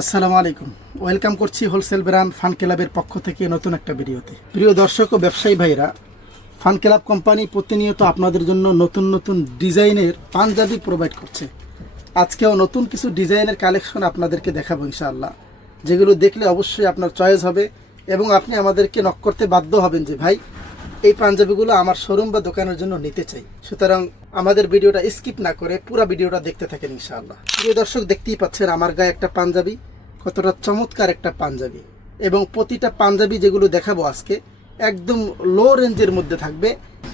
আসসালামু আলাইকুম। ওয়েলকাম করছি হোলসেল ব্র্যান্ড ফান ক্লাবের পক্ষ থেকে নতুন একটা ভিডিওতে। প্রিয় দর্শক ও ব্যবসায়ী ভাইরা, ফান ক্লাব কোম্পানি প্রতিনিয়ত আপনাদের জন্য নতুন নতুন ডিজাইনের পাঞ্জাবি প্রোভাইড করছে। আজকেও নতুন কিছু ডিজাইনের কালেকশন আপনাদেরকে দেখাবো ইনশাআল্লাহ, যেগুলো দেখলে অবশ্যই আপনার চয়েস হবে এবং আপনি আমাদেরকে নক করতে বাধ্য হবেন যে ভাই এই পাঞ্জাবিগুলো আমার শোরুম বা দোকানের জন্য নিতে চাই। সুতরাং আমাদের ভিডিওটা স্কিপ না করে পুরো ভিডিওটা দেখতে থাকেন ইনশাআল্লাহ। প্রিয় দর্শক, দেখতেই পাচ্ছেন আমার গায়ে একটা পাঞ্জাবি, কতটা চমৎকার একটা পাঞ্জাবি, এবং প্রতিটা পাঞ্জাবি যেগুলো দেখাবো আজকে একদম লো রেঞ্জের মধ্যে থাকবে।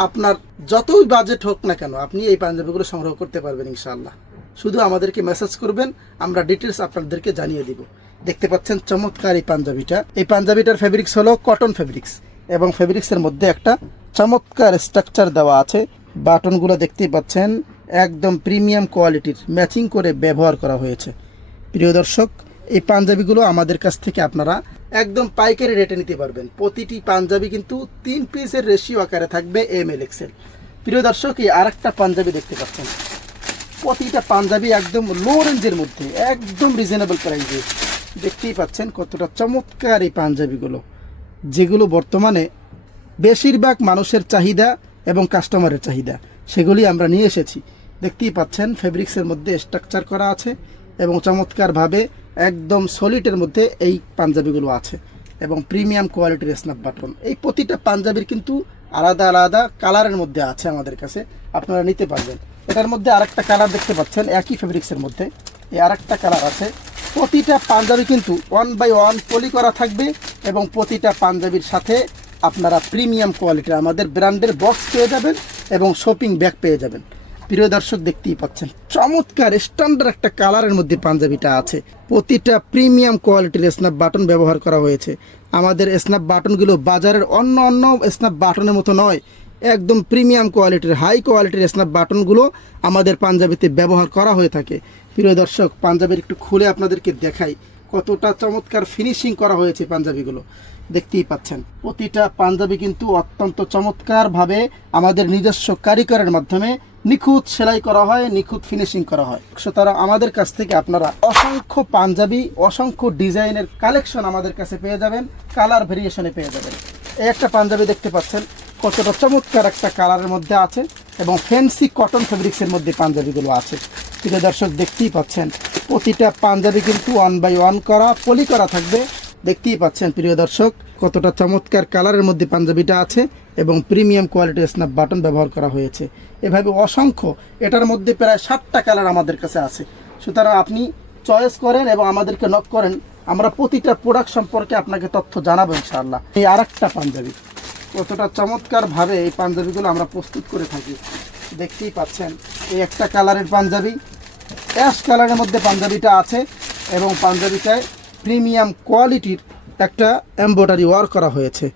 আপনার যতই বাজেট হোক না কেন আপনি এই পাঞ্জাবিগুলো সংগ্রহ করতে পারবেন ইনশাআল্লাহ। শুধু আমাদেরকে মেসেজ করবেন, আমরা ডিটেলস আপনাদেরকে জানিয়ে দিব। দেখতে পাচ্ছেন চমৎকার এই পাঞ্জাবিটা। এই পাঞ্জাবিটার ফেব্রিক্স হলো কটন ফেব্রিক্স এবং ফেব্রিক্সের মধ্যে একটা চমৎকার স্ট্রাকচার দেওয়া আছে। বাটনগুলো দেখতেই পাচ্ছেন একদম প্রিমিয়াম কোয়ালিটির ম্যাচিং করে ব্যবহার করা হয়েছে। প্রিয় দর্শক, এই পাঞ্জাবিগুলো আমাদের কাছ থেকে আপনারা একদম পাইকারি রেটে নিতে পারবেন। প্রতিটি পাঞ্জাবি কিন্তু 3 পিসের রেশিও আকারে থাকবে ML XL। প্রিয় দর্শক, এই আরেকটা পাঞ্জাবি দেখতে পাচ্ছেন। প্রতিটা পাঞ্জাবি একদম লো রেঞ্জের মধ্যে, একদম রিজনেবল প্রাইসে। দেখতেই পাচ্ছেন কতটা চমৎকার এই পাঞ্জাবিগুলো, যেগুলো বর্তমানে বেশিরভাগ মানুষের চাহিদা এবং কাস্টমারের চাহিদা, সেগুলি আমরা নিয়ে এসেছি। দেখতেই পাচ্ছেন ফেব্রিক্সের মধ্যে স্ট্রাকচার করা আছে এবং চমৎকারভাবে একদম সলিডের মধ্যে এই পাঞ্জাবিগুলো আছে এবং প্রিমিয়াম কোয়ালিটির স্ন্যাপ বাটন। এই প্রতিটা পাঞ্জাবির কিন্তু আলাদা আলাদা কালারের মধ্যে আছে আমাদের কাছে, আপনারা নিতে পারবেন। এটার মধ্যে আরেকটা কালার দেখতে পাচ্ছেন, একই ফেব্রিক্সের মধ্যে এই আরেকটা কালার আছে। প্রতিটা পাঞ্জাবি কিন্তু 1 বাই 1 পলি করা থাকবে এবং প্রতিটা পাঞ্জাবির সাথে আপনারা প্রিমিয়াম কোয়ালিটির আমাদের ব্র্যান্ডের বক্স পেয়ে যাবেন এবং শপিং ব্যাগ পেয়ে যাবেন। প্রিয় দর্শক, দেখতেই পাচ্ছেন চমৎকার স্ট্যান্ডার্ড একটা কালারের মধ্যে পাঞ্জাবিটা আছে। প্রতিটা প্রিমিয়াম কোয়ালিটির স্ন্যাপ বাটন ব্যবহার করা হয়েছে। আমাদের স্ন্যাপ বাটনগুলো বাজারের অন্য স্ন্যাপ বাটনের মতো নয়, একদম প্রিমিয়াম কোয়ালিটির হাই কোয়ালিটির স্ন্যাপ বাটনগুলো আমাদের পাঞ্জাবিতে ব্যবহার করা হয়ে থাকে। প্রিয় দর্শক, পাঞ্জাবির একটু খুলে আপনাদেরকে দেখাই কতটা চমৎকার ফিনিশিং করা হয়েছে পাঞ্জাবিগুলো। দেখতেই পাচ্ছেন প্রতিটা পাঞ্জাবি কিন্তু অত্যন্ত চমৎকারভাবে আমাদের নিজস্ব কারিগরের মাধ্যমে নিখুঁত সেলাই করা হয়, নিখুঁত ফিনিশিং করা হয়। সুতরাং আমাদের কাছ থেকে আপনারা অসংখ্য পাঞ্জাবি, অসংখ্য ডিজাইনের কালেকশন আমাদের কাছে পেয়ে যাবেন, কালার ভেরিয়েশনে পেয়ে যাবেন। এই একটা পাঞ্জাবি দেখতে পাচ্ছেন কতটা চমৎকার একটা কালারের মধ্যে আছে এবং ফ্যান্সি কটন ফেব্রিক্সের মধ্যে পাঞ্জাবিগুলো আছে। প্রিয় দর্শক, দেখতেই পাচ্ছেন প্রতিটা পাঞ্জাবি কিন্তু 1 বাই 1 করা, পলি করা থাকবে। দেখতেই পাচ্ছেন প্রিয় দর্শক কতটা চমৎকার কালারের মধ্যে পাঞ্জাবিটা আছে এবং প্রিমিয়াম কোয়ালিটির স্ন্যাপ বাটন ব্যবহার করা হয়েছে। এভাবে অসংখ্য, এটার মধ্যে প্রায় 7টা কালার আমাদের কাছে আছে। সুতরাং আপনি চয়েস করেন এবং আমাদেরকে নক করেন, আমরা প্রতিটা প্রোডাক্ট সম্পর্কে আপনাকে তথ্য জানাবো ইনশাআল্লাহ। এই আরেকটা পাঞ্জাবি, কতটা চমৎকারভাবে এই পাঞ্জাবিগুলো আমরা প্রস্তুত করে থাকি। দেখতেই পাচ্ছেন এই একটা কালারের পাঞ্জাবি, অ্যাশ কালারের মধ্যে পাঞ্জাবিটা আছে এবং পাঞ্জাবিটায় প্রিমিয়াম কোয়ালিটির একটা এমব্রয়ডারি ওয়ার্ক করা হয়েছে।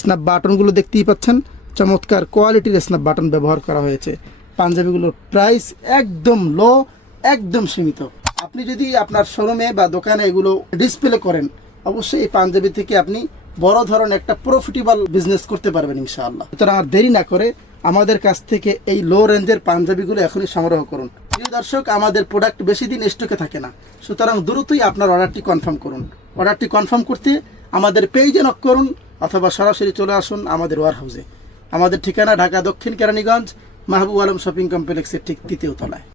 স্ন্যাপ বাটনগুলো দেখতেই পাচ্ছেন চমৎকার কোয়ালিটির স্ন্যাপ বাটন ব্যবহার করা হয়েছে। পাঞ্জাবিগুলোর প্রাইস একদম লো, একদম সীমিত। আপনি যদি আপনার শোরুমে বা দোকানে এগুলো ডিসপ্লে করেন, অবশ্যই এই পাঞ্জাবি থেকে আপনি বড় ধরনের একটা প্রফিটেবল বিজনেস করতে পারবেন ইনশাআল্লাহ। সুতরাং আর দেরি না করে আমাদের কাছ থেকে এই লো রেঞ্জের পাঞ্জাবিগুলো এখনই সংগ্রহ করুন। প্রিয় দর্শক, আমাদের প্রোডাক্ট বেশি দিন স্টকে থাকে না, সুতরাং দ্রুতই আপনার অর্ডারটি কনফার্ম করুন। অর্ডারটি কনফার্ম করতে আমাদের পেজে নক করুন অথবা সরাসরি চলে আসুন আমাদের ওয়ার হাউসে। আমাদের ঠিকানা ঢাকা দক্ষিণ কেরানীগঞ্জ, মাহবুব আলম শপিং কমপ্লেক্সের ঠিক 3য় তলায়।